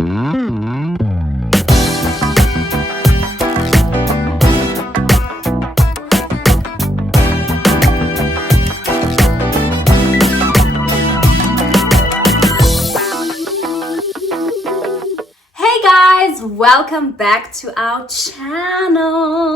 Welcome back to our channel.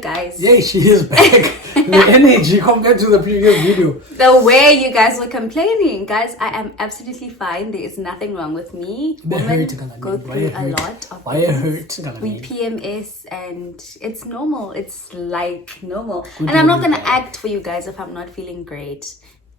Guys. Yeah, she is back. The energy compared to the previous video. The way you guys were complaining. Guys, I am absolutely fine. There is nothing wrong with me. Women go through a lot of things. We PMS and it's normal. It's like normal. And I'm not going to act for you guys if I'm not feeling great.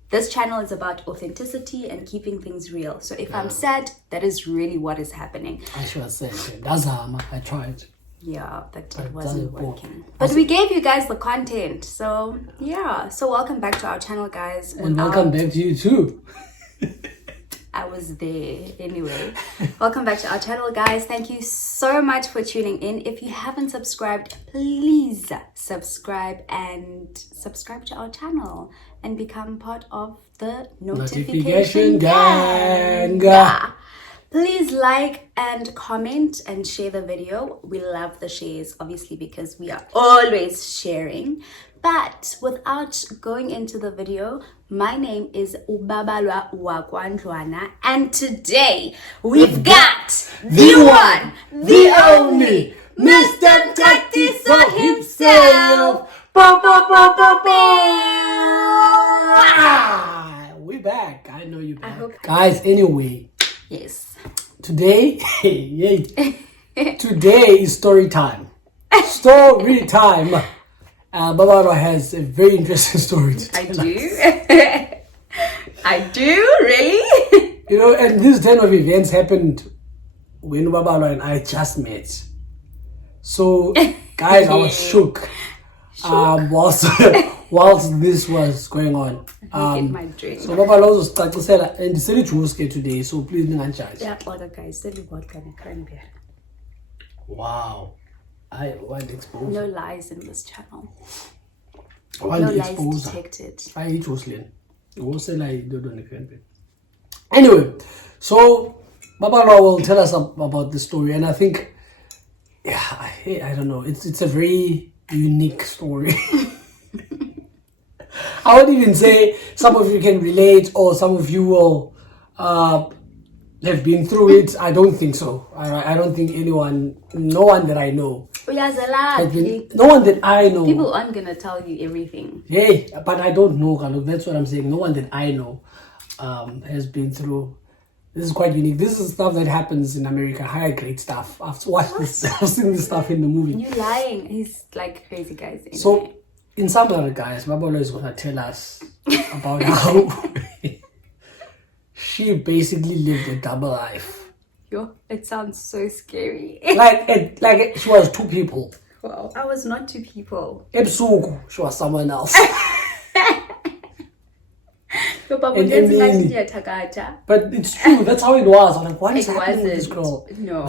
This channel is about authenticity and keeping things real. So if I'm sad, that is really what is happening. I should have said, that's I tried. Yeah, but it wasn't working. But we gave you guys the content. So yeah. So welcome back to our channel, guys. And welcome back to you too. I was there anyway. Welcome back to our channel, guys. Thank you so much for tuning in. If you haven't subscribed, please subscribe to our channel and become part of the notification gang. Please like and comment and share the video. We love the shares, obviously, because we are always sharing. But without going into the video, my name is Babalwa and Zola, and today we've got the one, the only, Mr. Tactiso himself. We're back. I know you're back. Guys, anyway. Yes. Today, today is story time. Story time. Babalwa has a very interesting story to tell I do, really? You know, and this turn of events happened when Babalwa and I just met. So, guys, I was shook. Whilst this was going on. Get my drink. So Babalwa was starting and decided to host today, so please don't charge. Yeah, order guys, tell you what kind of cranberry. Wow. I want exposure. No lies in this channel. No lies detected. I eat Jocelyn. You won't say like don't cranberry. Anyway, so Babalwa will tell us about the story, and I think, I don't know, it's a very unique story. I would even say some of you can relate, or some of you will have been through it. I don't think so. I don't think no one that I know. No one that I know. People aren't gonna tell you everything. Yeah, but I don't know, Carlo. That's what I'm saying. No one that I know has been through. This is quite unique. This is stuff that happens in America. High grade stuff. I've watched this. I've seen this stuff in the movie. You're lying. He's like crazy, guys. Anyway. So, in summary, guys, Babalwa is gonna tell us about how she basically lived a double life. Yo, it sounds so scary. like she was two people. Wow, I was not two people. Ebusuku, she was someone else. But it's true. That's how it was. I'm like, what is happening with this girl? No.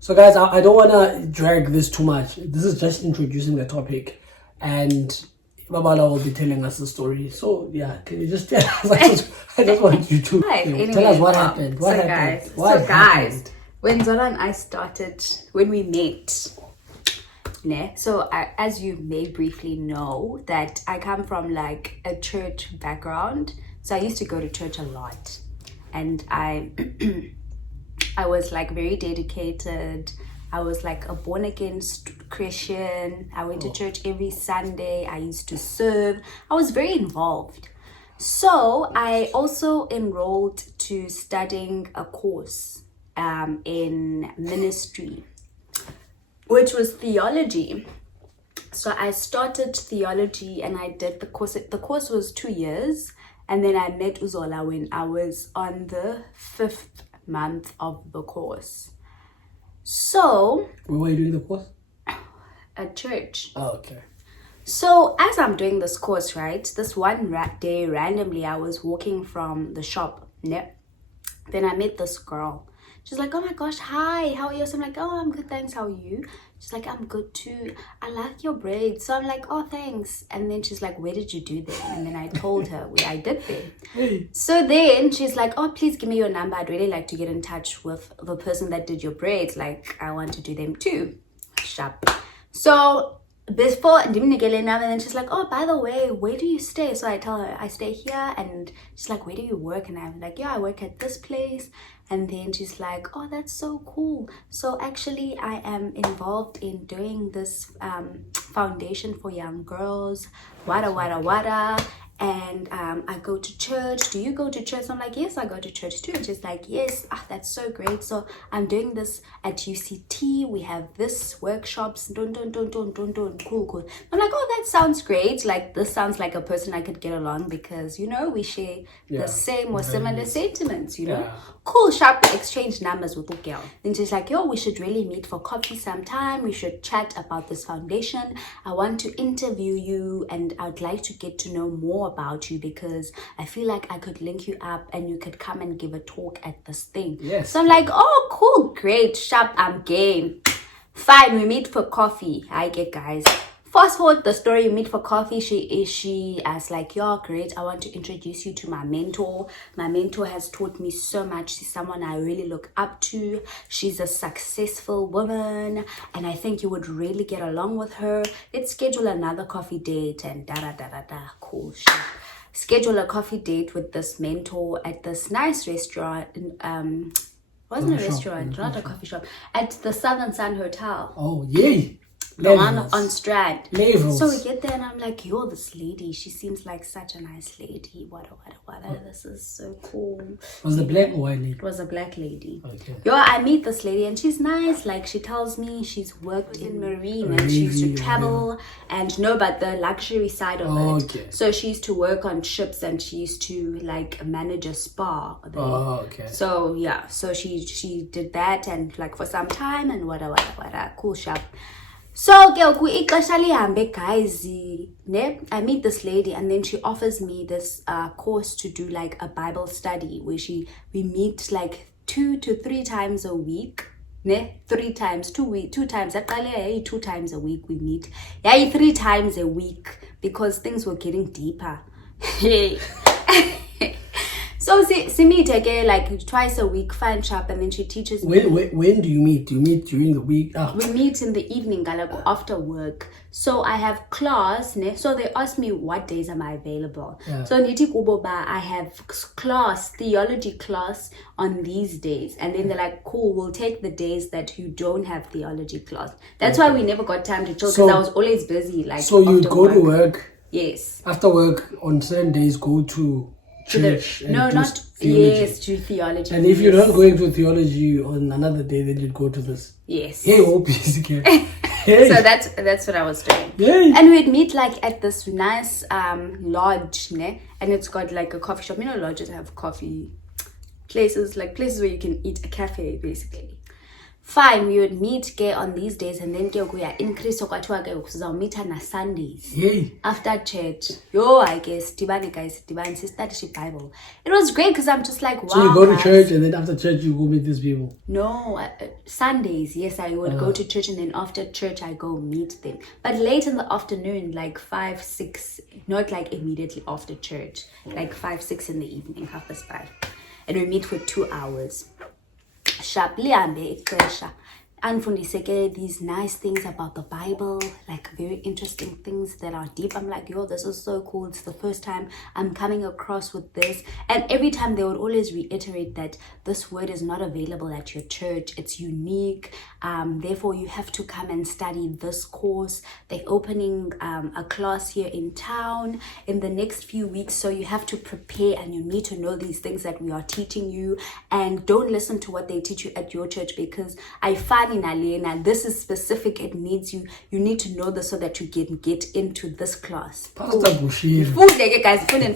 So guys, I don't want to drag this too much. This is just introducing the topic, and Babalwa will be telling us the story. So yeah, can you just tell us? I just want you to tell us what happened. What happened? Guys, when Zola and I started, when we met, so as you may briefly know, that I come from like a church background. So I used to go to church a lot, and I was like very dedicated. I was like a born again Christian. I went to church every Sunday. I used to serve. I was very involved. So I also enrolled to studying a course in ministry, which was theology. So I started theology and I did the course. The course was 2 years. And then I met Zola when I was on the 5th month of the course. So... Where were you doing the course? At church. Oh, okay. So as I'm doing this course, right, this one day, randomly, I was walking from the shop. Then I met this girl. She's like, oh my gosh, hi, how are you? So I'm like, oh, I'm good, thanks, how are you? She's like, I'm good too. I like your braids. So I'm like, oh, thanks. And then she's like, where did you do them? And then I told her where I did them. So then she's like, oh, please give me your number. I'd really like to get in touch with the person that did your braids. Like, I want to do them too. Sharp. So before, and then she's like, oh, by the way, where do you stay? So I tell her, I stay here. And she's like, where do you work? And I'm like, yeah, I work at this place. And then she's like, oh, that's so cool. So actually, I am involved in doing this foundation for young girls. Wada. And I go to church. Do you go to church? So I'm like, yes, I go to church too. And she's like, yes, that's so great. So I'm doing this at UCT. We have this workshops. Cool. I'm like, oh, that sounds great. Like, this sounds like a person I could get along because, you know, we share the same or similar sentiments, you know. Yeah. Cool, sharp, exchange numbers with the girl. Then she's like, yo, we should really meet for coffee sometime. We should chat about this foundation. I want to interview you and I'd like to get to know more about you because I feel like I could link you up and you could come and give a talk at this thing. Yes. So I'm like, oh, cool, great, sharp, I'm game. Fine, we meet for coffee. I get, guys. Fast forward the story, you meet for coffee. She as like, yo, great, I want to introduce you to my mentor. My mentor has taught me so much. She's someone I really look up to. She's a successful woman and I think you would really get along with her. Let's schedule another coffee date and cool shit. Schedule a coffee date with this mentor at this nice restaurant. Wasn't a restaurant, not a coffee shop, at the Southern Sun Hotel. Oh, yay. The one on Strand. Levels. So we get there and I'm like, yo, this lady, she seems like such a nice lady. What. This is so cool. Was the black or white lady? It was a black lady. Okay. Yo, I meet this lady and she's nice. Like, she tells me she's worked in marine and she used to travel and know about the luxury side of it. Okay. So she used to work on ships and she used to like manage a spa there. Oh, okay. So yeah, so she did that and like for some time and wada. Cool shop. So guys, I meet this lady and then she offers me this course to do like a Bible study where we meet like 2 to 3 times a week. 2 times a week we meet. 3 times a week because things were getting deeper. So see me again like twice a week, fine sharp, and then she teaches me. When do you meet? Do you meet during the week? We meet in the evening, after work. So I have class, so they ask me what days am I available. Yeah. So niti kuboba, I have theology class on these days, and then they're like, cool, we'll take the days that you don't have theology class. That's why we never got time to chill because I was always busy. Like, so you go to work. Yes. After work on certain days, go to church. To theology. And if you're not going to theology on another day, then you'd go to this. Yes. Hey, hey. So that's what I was doing. Yay. And we'd meet like at this nice lodge, and it's got like a coffee shop. You know, lodges have coffee places, like places where you can eat, a cafe basically. Fine, we would meet on these days and then we are increase so meet on Sundays. Yay. After church. Yo, I guess Divine sister Bible. It was great because I'm just like, wow. So you go to church and then after church you go meet these people? No, Sundays, yes, I would go to church and then after church I go meet them. But late in the afternoon, like 5, 6, not like immediately after church, like 5, 6 in the evening, 5:30. And we meet for 2 hours. Sharply and these nice things about the Bible, like very interesting things that are deep. I'm like, yo, this is so cool. It's the first time I'm coming across with this. And every time they would always reiterate that this word is not available at your church. It's unique. Therefore, you have to come and study this course. They're opening a class here in town in the next few weeks. So you have to prepare and you need to know these things that we are teaching you. And don't listen to what they teach you at your church because I find in Alena, this is specific. It needs you need to know this so that you can get into this class. Pastor Bushir. Funda guys, funda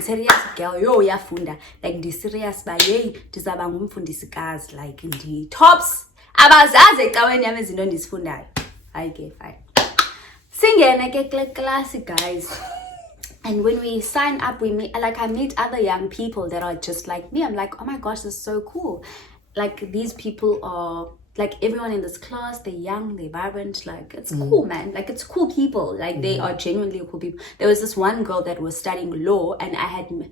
serious girl. Yo, yafunda. Like the serious by yay, ndizaba ngumfundisikazi like ndi tops. Abazazi kaweni yami izinto ndizifundayo. Okay, fine. Singene ke classic guys. And when we sign up, we meet, like I meet other young people that are just like me. I'm like, oh my gosh, this is so cool. like these people are like everyone in this class, they're young, they're vibrant, like it's cool, man. Like it's cool people. Like they are genuinely cool people. There was this one girl that was studying law, and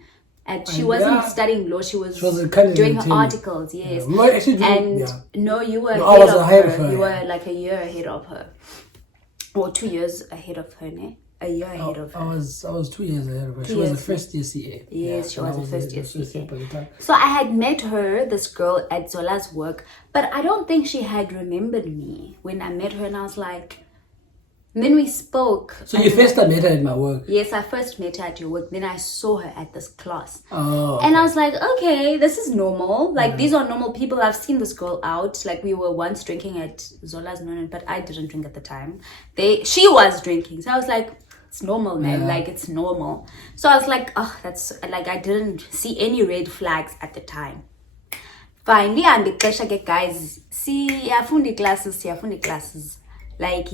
she wasn't studying law, she was kind of doing her articles, yes. Yeah. Actually, no, you were I was ahead of her. You were like a year ahead of her. Or 2 years ahead of her, ne? A year ahead of her. I was 2 years ahead of her. She was the first year CA. Yes, she was the first year CA. So I had met her, this girl, at Zola's work, but I don't think she had remembered me when I met her, and I was like, and then we spoke. So you first met her at my work? Yes, I first met her at your work. Then I saw her at this class. Oh. And I was like, okay, this is normal. Like, these are normal people. I've seen this girl out. Like, we were once drinking at Zola's Nonon, but I didn't drink at the time. She was drinking. So I was like, it's normal, man. Yeah. Like, it's normal. So I was like, oh, that's, like, I didn't see any red flags at the time. Finally, I'm the pressure, guys. See, yafundi classes. Like,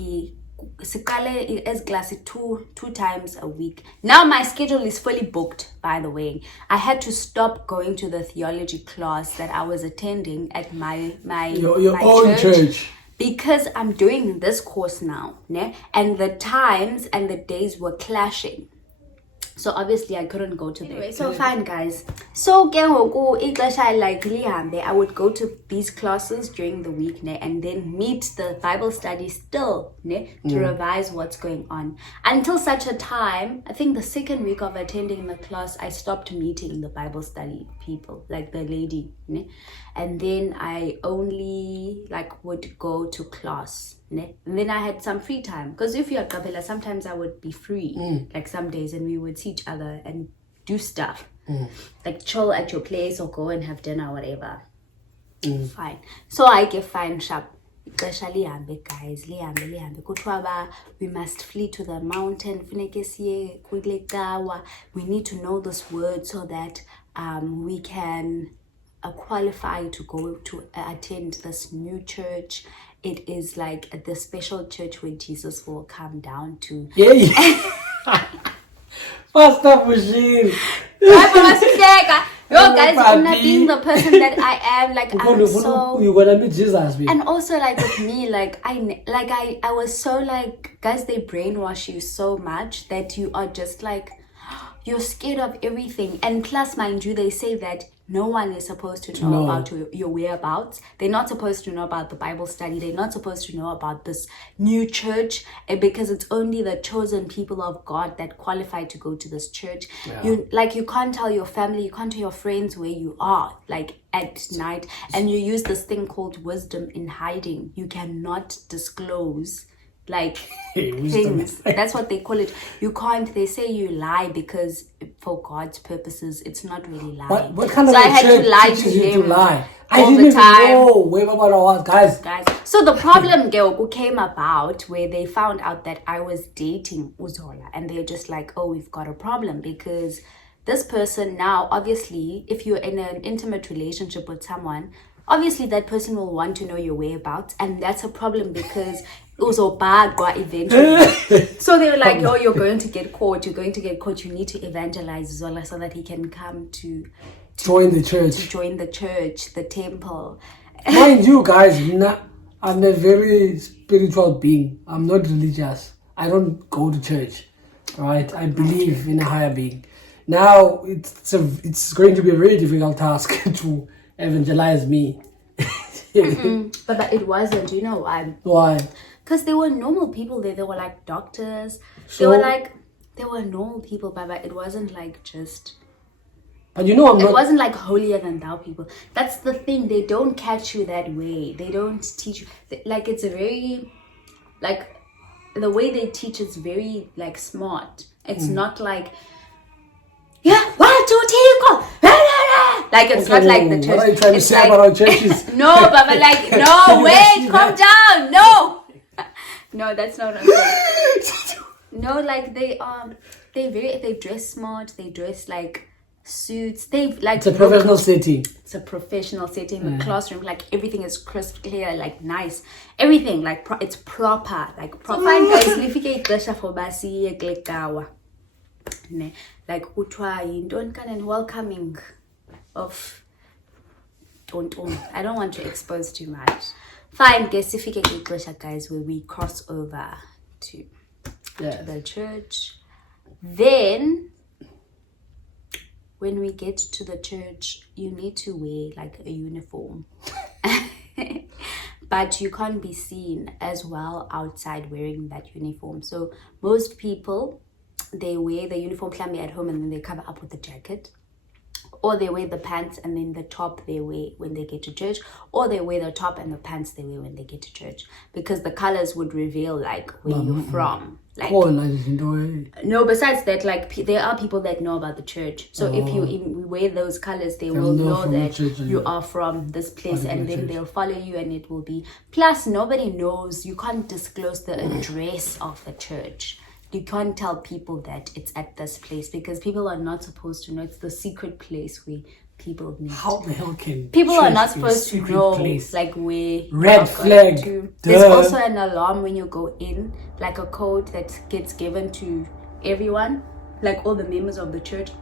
Sikale is class two times a week. Now my schedule is fully booked, by the way. I had to stop going to the theology class that I was attending at my own church because I'm doing this course now, ne? And the times and the days were clashing. So obviously I couldn't go to them. So fine, guys. So I would go to these classes during the week, ne, and then meet the Bible study still, ne, to revise what's going on. Until such a time, I think the second week of attending the class, I stopped meeting the Bible study people, like the lady, ne, and then I only would go to class. And then I had some free time, because if you're Gabela, sometimes I would be free, like some days, and we would see each other and do stuff, like chill at your place or go and have dinner, whatever. Fine. So I get fine sharp. Guys, we must flee to the mountain. We need to know this word so that we can qualify to go to attend this new church. It is like the special church where Jesus will come down to. Yeah. Pastor Machine. Yo, guys, I'm not being the person that I am. Like, I'm so. You're gonna meet Jesus, babe. And also, like with me, I was so like, guys, they brainwash you so much that you are just like, you're scared of everything. And plus, mind you, they say that no one is supposed to know about your whereabouts. They're not supposed to know about the Bible study. They're not supposed to know about this new church, because it's only the chosen people of God that qualify to go to this church. Yeah. You can't tell your family, you can't tell your friends where you are, like at night. And you use this thing called wisdom in hiding. You cannot disclose things. That's what they call it. You can't. They say you lie because for God's purposes, it's not really lying. What kind of I had to lie to him I all didn't the time. know where Babalwa was, guys. So the problem came about where they found out that I was dating Zola, and they're just like, oh, we've got a problem, because this person now, obviously, if you're in an intimate relationship with someone, obviously that person will want to know your whereabouts, and that's a problem because eventually. So they were like, oh, you're going to get caught, you need to evangelize Zola so that he can come to join the church, the temple. Mind you, guys, I'm a very spiritual being. I'm not religious. I don't go to church, right? I believe in a higher being. Now it's going to be a very difficult task to evangelize me. But it wasn't, you know why? Why? Because there were normal people there. They were like doctors. They were normal people, but it wasn't like just. But you know, it wasn't like holier than thou people. That's the thing. They don't catch you that way. They don't teach you. Like, it's a very, like, the way they teach is very like smart. It's not like, yeah, 1, 2, 3, go. Like, it's not like the church. What are you trying to say about our churches? No, but like, no, wait, calm down. No, that's not what I'm saying. No, like they dress smart. They dress like suits. It's a professional setting. It's a professional setting. The classroom, like everything is crisp, clear, like nice. Everything like it's proper, like proper. Fine, guys. Nifike ixesha for basi eklekawa. Like utwa yinto and welcoming of I don't want to expose too much. Fine, guess if you get English, guys, where we cross over to the church. Then when we get to the church, you need to wear like a uniform. But you can't be seen as well outside wearing that uniform. So most people, they wear the uniform at home and then they cover up with the jacket. Or they wear the pants and then the top they wear when they get to church. Or they wear the top and the pants they wear when they get to church. Because the colors would reveal like where you're from. Like, no, besides that, like there are people that know about the church. So if you even wear those colors, they will know that you are from this place, and then they'll follow you, and it will be. Plus, nobody knows. You can't disclose the address of the church. You can't tell people that it's at this place because people are not supposed to know. It's the secret place where people meet. How the hell can people are not supposed to know place? Like where red flag? There's also an alarm when you go in, like a code that gets given to everyone, like all the members of the church,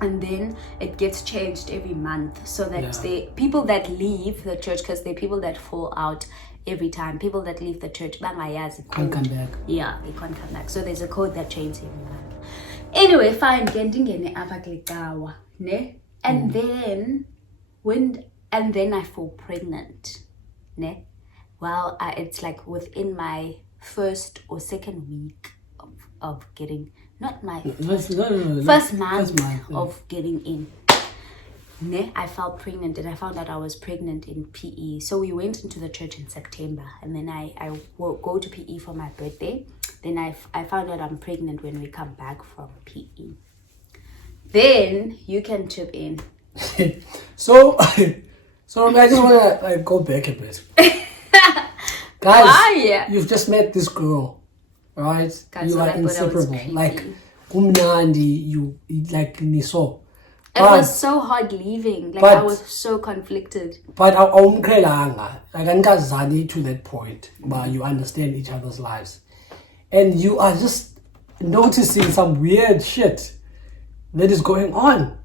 and then it gets changed every month so that the people that leave the church, because they're people that fall out every time. People that leave the church can't come back. Yeah, they can't come back. So there's a code that changes every month. Anyway, fine. And then I fall pregnant. Ne? Well, it's like within my first or second week of getting, not my first month of getting in. Ne? I fell pregnant and I found out I was pregnant in PE. So we went into the church in September and then I will go to PE for my birthday. Then I found out I'm pregnant when we come back from PE. Then you can chip in. so I just want to go back a bit. Guys, why? You've just met this girl, right? Guys, you so are inseparable. Like, you like Niso. It was so hard leaving. Like, I was so conflicted. But I'm like, to that point where you understand each other's lives. And you are just noticing some weird shit that is going on.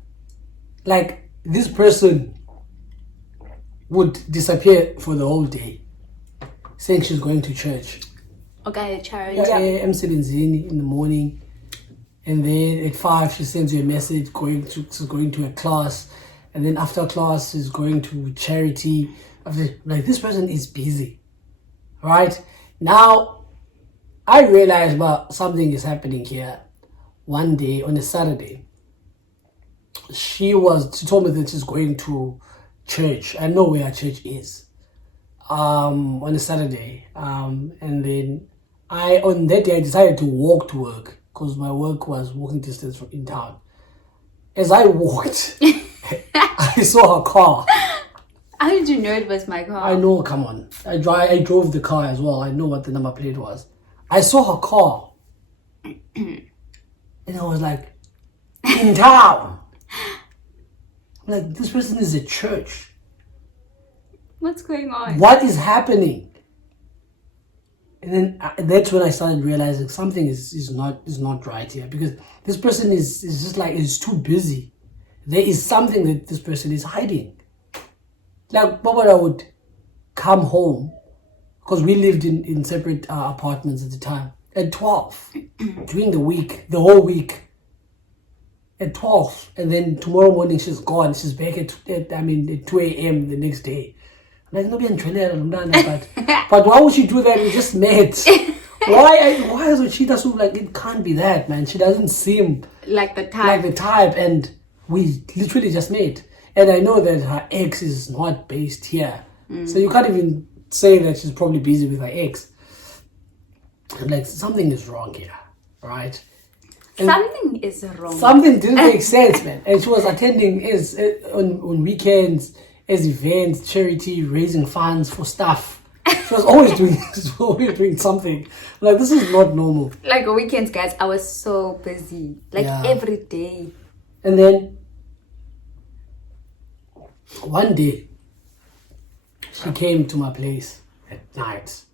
Like, this person would disappear for the whole day, saying she's going to church. Okay, charity. I'm in the morning. And then at 5, she sends you a message she's going to a class. And then after class, she's going to charity. Like, this person is busy. Right? Now, I realized something is happening here. One day, on a Saturday, she told me that she's going to church. I know where her church is. On a Saturday. And then on that day, I decided to walk to work. Because my work was walking distance from in town. As I walked, I saw her car. How did you know it was my car? I know, come on. I drove the car as well. I know what the number plate was. I saw her car. And I was like, in town. I'm like, this person is at church. What's going on? What is happening? And then that's when I started realizing something is not right here, because this person is just like, is too busy. There is something that this person is hiding. Like, Babalwa would come home, because we lived in separate apartments at the time, at 12 during the week, the whole week, at 12, and then tomorrow morning she's gone. She's back at 2 a.m. the next day. Like, but why would she do that? We just met. Why is she so like, it can't be that, man? She doesn't seem like the type. And we literally just met. And I know that her ex is not based here. So you can't even say that she's probably busy with her ex. I'm like, something is wrong here, right? And something is wrong. Something didn't make sense, man. And she was attending on weekends, as events, charity, raising funds for stuff. She was always doing something. Like, this is not normal. Like, weekends, guys, I was so busy. Like, every day. And then one day, she came to my place at night.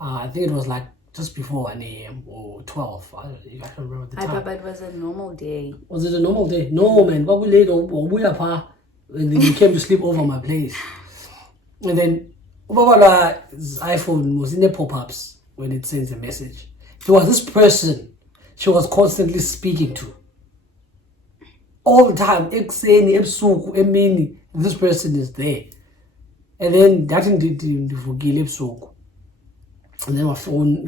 I think it was like just before 1 a.m. or 12. I can't remember the time. But it was a normal day. Was it a normal day? No, man. And then he came to sleep over my place. And then Babala's iPhone was in the pop-ups when it sends a message. There was this person she was constantly speaking to. All the time. This person is there. And then that didn't forgive ebusuku. And then my phone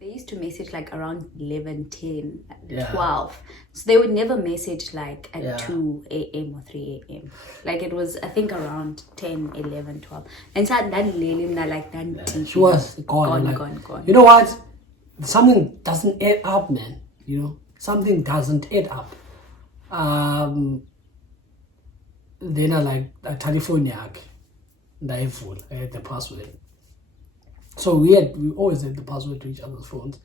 They used to message like around 11, 10, Yeah. 12. So they would never message like at Yeah. 2 a.m. or 3 a.m. Like it was, I think, around 10, 11, 12. And so that like that She was gone. Gone. You know what? Something doesn't add up, man. You know? Something doesn't add up. Then I telephone yak. I had the password. So we always had the password to each other's phones.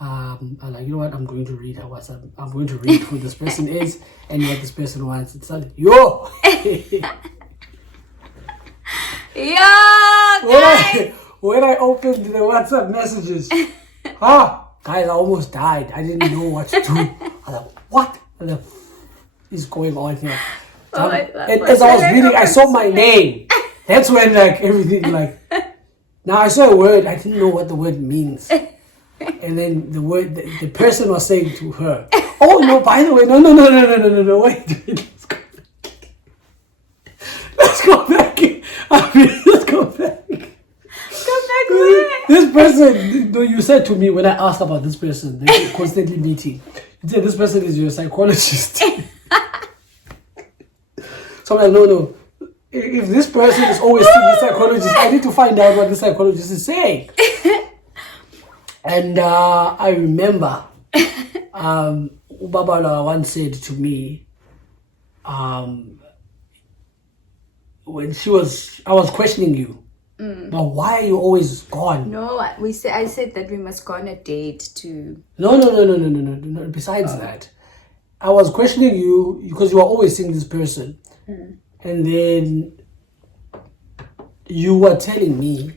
I'm like, you know what? I'm going to read her WhatsApp. I'm going to read who this person is and what this person wants. It's like, yo! When I opened the WhatsApp messages, guys, I almost died. I didn't know what to do. I was like, what the is going on here? And as I was reading, I saw my name. That's when like everything like. Now I saw a word. I didn't know what the word means. And then the person was saying to her, "Oh no! By the way, no! Wait, let's go back. Let's go back. Where? This person, you said to me when I asked about this person, they're constantly meeting. You said this person is your psychologist. So I'm like, no. If this person is always seeing the psychologist, I need to find out what the psychologist is saying. And I remember Babalwa once said to me, when I was questioning you, but why are you always gone? No, I said that we must go on a date to. No. Besides that, I was questioning you because you were always seeing this person. And then you were telling me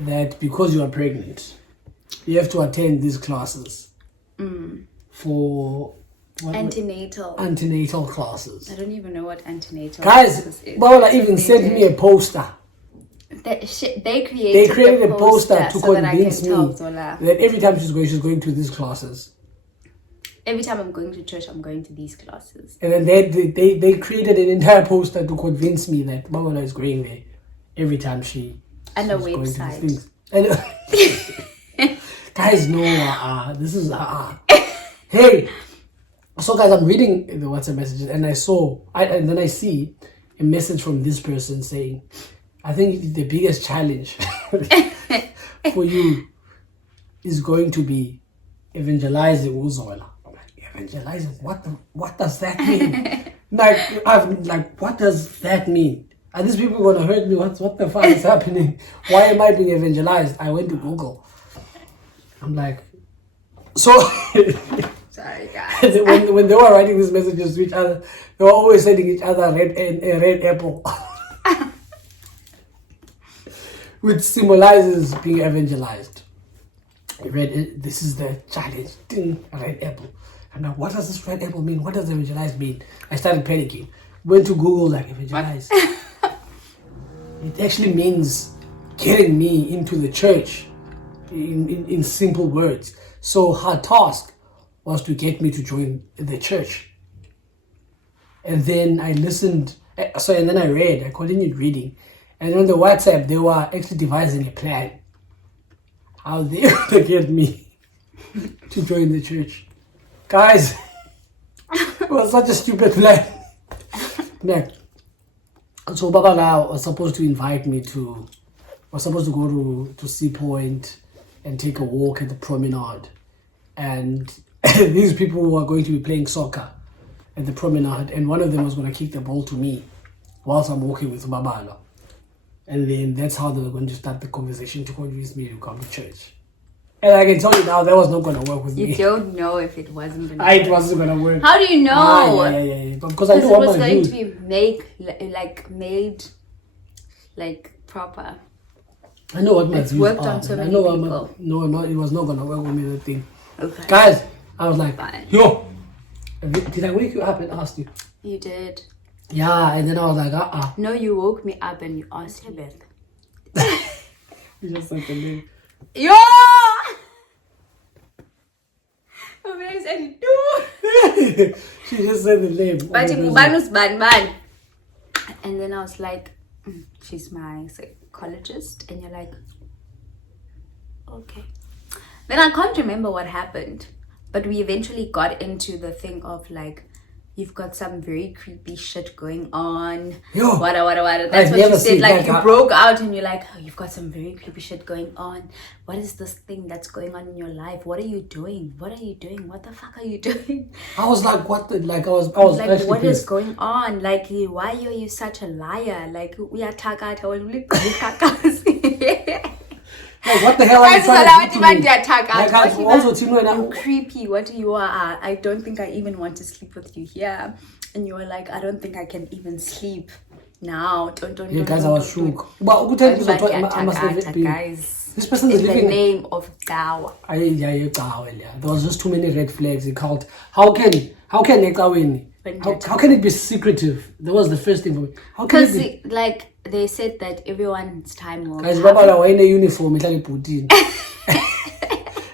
that because you are pregnant, you have to attend these classes for antenatal classes. I don't even know what antenatal Guys, classes is. Babalwa even sent me a poster. They created a poster to so that I can convince tell me Zola. that every time she's going to these classes. Every time I'm going to church, I'm going to these classes. And then they created an entire poster to convince me that Babalwa is going there every time she's And a going to these website. things. And guys, no, this is Hey, so guys, I'm reading the WhatsApp messages and and then I see a message from this person saying, I think the biggest challenge for you is going to be evangelizing Zola. Evangelizing? What does that mean? What does that mean? Are these people gonna hurt me? What the fuck is happening? Why am I being evangelized? I went to Google. I'm like, so Sorry, guys. when they were writing these messages to each other, they were always sending each other a red apple, which symbolizes being evangelized. This is the challenge. Ding, a red apple. I'm like, what does this red apple mean? What does evangelize mean? I started panicking. Went to Google, like, evangelize. It actually means getting me into the church in simple words. So her task was to get me to join the church. And then I listened. And then I continued reading. And on the WhatsApp, they were actually devising a plan. How they would get me to join the church. Guys, it was such a stupid plan. Yeah. So Babalwa was supposed to invite me was supposed to go to Sea Point and take a walk at the promenade. And these people were going to be playing soccer at the promenade, and one of them was going to kick the ball to me whilst I'm walking with Babalwa. And then that's how they were going to start the conversation to convince me to come to church. And I can tell you now, that was not going to work with me. You don't know if it wasn't going to It wasn't going to work. How do you know? Yeah. Because I know it what was I'm going do. to be made proper. I know what my It's views worked are. on so I many know people. No, it was not going to work with me, that thing. Okay. Guys, I was like, Fine. yo, Did I wake you up and ask you? You did. Yeah, and then I was like, No, you woke me up and you asked me. You just said the name. Yo! I said, no. She just said the name. But was ban. And then I was like, she's my psychologist. And you're like, okay. Then I can't remember what happened. But we eventually got into the thing of like, you've got some very creepy shit going on. Yo, Wada. That's what you said. Like, you broke out and you're like, oh, you've got some very creepy shit going on. What is this thing that's going on in your life? What are you doing? What the fuck are you doing? I was like, what the, like, I was like, what is going on? Like, why are you such a liar? Like, we are tagata. Like, what the hell are you trying to do to me? Like, I'm creepy. What you are? I don't think I even want to sleep with you here. And you were like, I don't think I can even sleep now. Don't. Yeah, guys, I was shook. But I must have been. Guys, this person is living in the name of Gawa. Yeah. There was just too many red flags. It called. How can it be secretive? That was the first thing for me. Because like they said that everyone's time will guys, Babalwa were in a uniform, it's like Putin.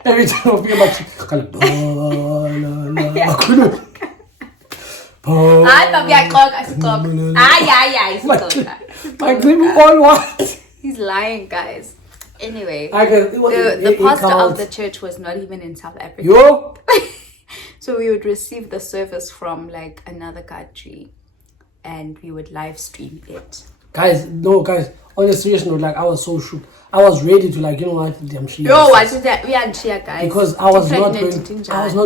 Every time I feel about He's lying, guys. Anyway, the pastor of the church was not even in South Africa. Yo. So we would receive the service from like another country and we would live stream it. Guys, on a serious note, like, I was so shook. I was ready to, like, you know what, damn shit. Yo, what's that? We are Shia, guys. Because I was not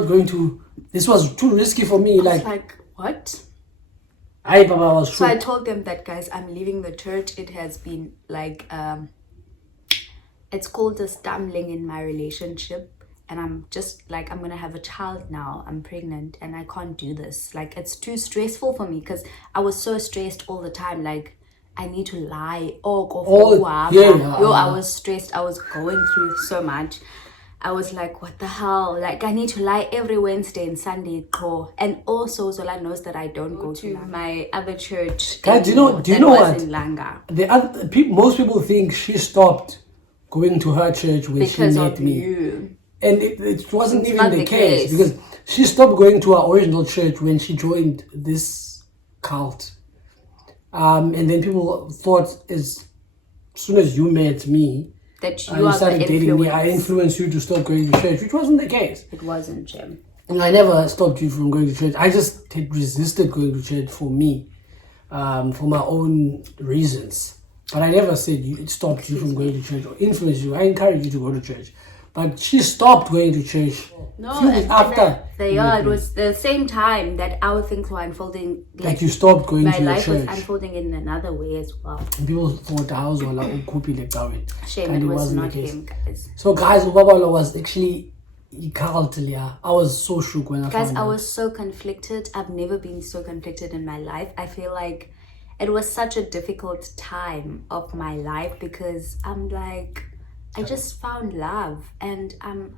going to, this was too risky for me. Like what? Papa was shook. So I told them that, guys, I'm leaving the church. It has been like, it's called a stumbling in my relationship. And I'm just like, I'm gonna have a child now. I'm pregnant and I can't do this. Like, it's too stressful for me because I was so stressed all the time. Like, I need to lie. I was stressed. I was going through so much. I was like, what the hell? Like, I need to lie every Wednesday and Sunday. And also, Zola knows that I don't go to my other church. Guys, do you know what? In Langa. Most people think she stopped going to her church when she met me. You. And it wasn't even the case because she stopped going to her original church when she joined this cult. And then people thought as soon as you met me, that you started dating me, I influenced you to stop going to church, which wasn't the case. It wasn't, Jim. And I never stopped you from going to church. I just had resisted going to church for me, for my own reasons. But I never said it stopped you from going to church or influenced you. I encouraged you to go to church. But she stopped going to church. No, after. It was the same time that our things were unfolding. Like you stopped going to church. My life was unfolding in another way as well. And people thought the house was like shame, it was not him, guys. So guys, Babalwa was actually I was so shook when I found out. Guys, I was so conflicted. I've never been so conflicted in my life. I feel like it was such a difficult time of my life because I'm like, I just found love and I'm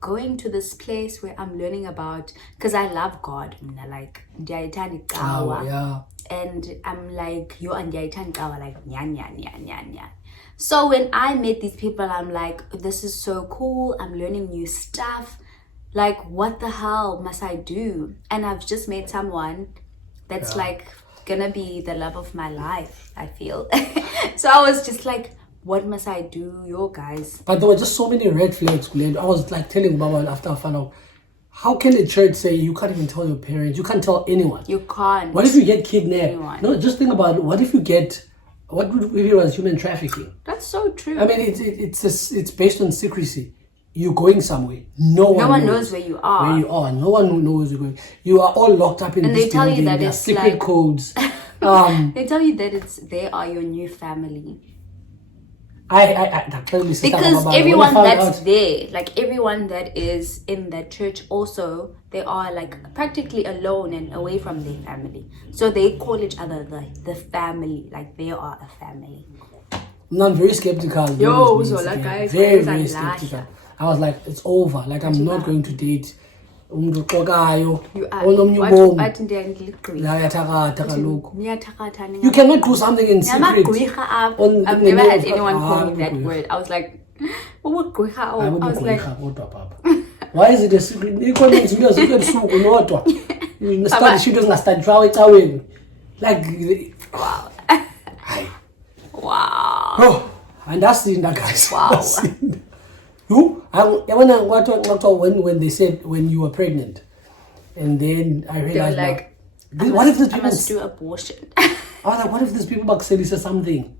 going to this place where I'm learning about, because I love God. Like, yeah. And I'm like, you and like, nya. So when I met these people, I'm like, this is so cool. I'm learning new stuff. Like, what the hell must I do? And I've just met someone that's like gonna be the love of my life, I feel. So I was just like, what must I do, yo guys? But there were just so many red flags. I was like telling Baba after I found out, how can the church say you can't even tell your parents? You can't tell anyone. You can't. What if you get kidnapped? Anyone. No, just think about it. What if if it was human trafficking? That's so true. I mean, it's based on secrecy. You're going somewhere. No one knows where you are. No one knows you're going. You are all locked up in and this building. And they tell you that it's secret like, codes. They tell you that they are your new family. I clearly said because everyone that's there, like everyone that is in that church, also they are like practically alone and away from their family. So they call each other the family, like they are a family. I'm very skeptical. Yo, Zola, guys, very skeptical. I was like, it's over. Like, I'm not going to date umuntu uxokayo You are. onomnye ubomi Wathi ndiyangiligqwisa. la yathakatha kaloku. Niyathakatha, You cannot do something in secret. I've never had anyone call me that word. I was like, I was like, kodwa baba. Why is it a secret? Ikhona izinto ezibusuku nodwa. Study shit ezingastudy ecaweni. Like wow. hayi. Wow. Oh, andasinda guys. Wow. You? Yabona when they said when you were pregnant, and then I realized They were like, what if these I people? must do abortion. I was like, what if these people bakuselisa something?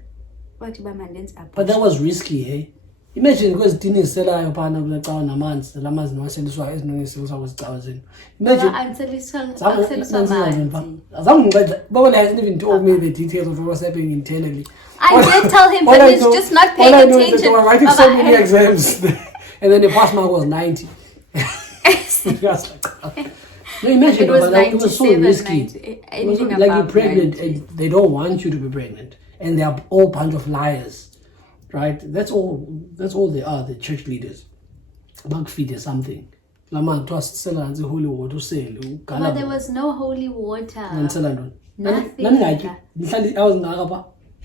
But that was risky, hey. Imagine because dini iselayo phana kule cawa namanzi lamanzi nowaseliswa ezinonisiwe sakuzicawa zenu. Imagine Baba hasn't even told me the details of what was happening internally. I did tell him, but he's just not paying attention. They were writing so many exams, and then the pass mark was 90. No, imagine It was it was so 97, risky. 90, It was anything like you're above pregnant 90. and they don't want you to be pregnant, and they are all bunch of liars, right? That's all they are. The church leaders, bug feed or something. Lama to sell and holy water sale. But there was no holy water. Nothing.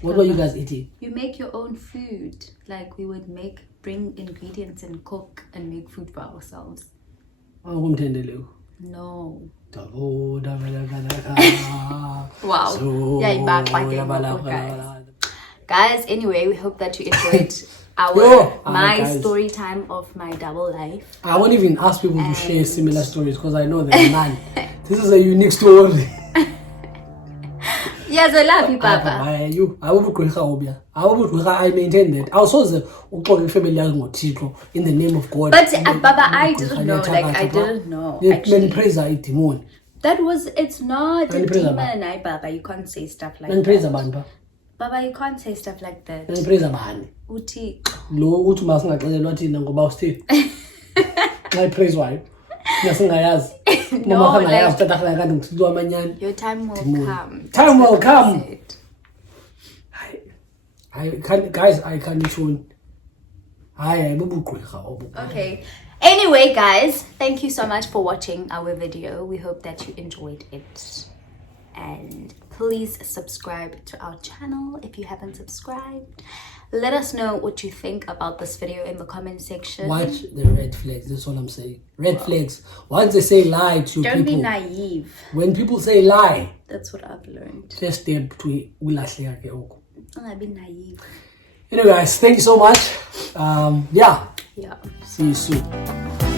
What were you guys eating? You make your own food. Like we would bring ingredients and cook and make food for ourselves. No. Wow. Guys, anyway, we hope that you enjoyed my story time of my double life. I won't even ask people to share similar stories because I know there are none. This is a unique story. Yes, I love you, Papa. I maintain that. I also family in the name of God. But Baba, I didn't know. Like I didn't know. Actually. It's not a demon, Baba. You can't say stuff like that. Baba, you can't say stuff like that. Uti. I praise why. No, like, your time will come. Time will come. I can't, guys. I can't tune. Okay. Anyway, guys, thank you so much for watching our video. We hope that you enjoyed it. And please subscribe to our channel if you haven't subscribed. Let us know what you think about this video in the comment section. Watch the red flags. That's all I'm saying. Red flags. Once they say lie to people. Don't be naive. When people say lie. That's what I've learned. First step to Don't be naive. Anyway, guys, thank you so much. Yeah. Yeah. See you soon.